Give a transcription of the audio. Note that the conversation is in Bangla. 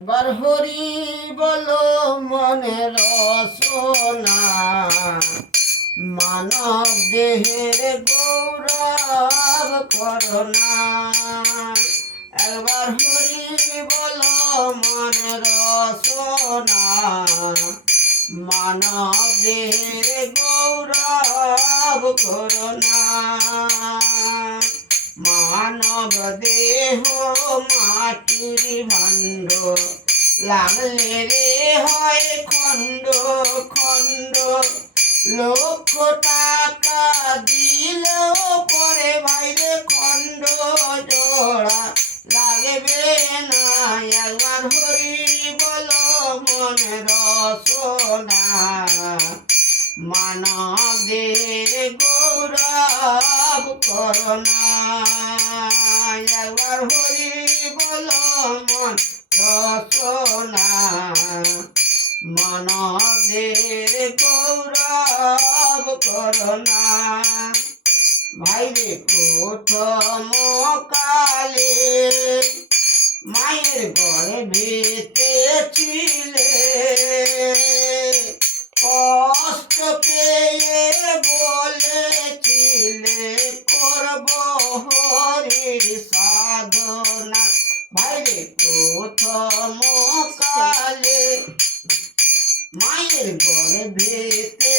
বারহরি বলো মনের রসনা, মানব দেহের গৌরব করোনা। একবার হরি বলো মনের রসনা, মানব দেহের গৌরব করোনা। মানব দেহ মাটির ভাণ্ড, লাগলে রে হয় খণ্ড খণ্ড। লক্ষ টাকা দিলেও পরে ভাইরে খণ্ড জোড়া লাগবে না। একবার হরি বলো মনের রসনা, মানবের গৌরব করোনা। একবার হরি বলো মন রসনা, মানবের গৌরব করোনা। ভাইরে প্রথম কালে মায়ের গর্ভেতে ছিলে, কষ্ট পেয়ে বলেছিলে করব হরির সাধনা। ভাইরে প্রথম কালে মায়ের গর্ভেতে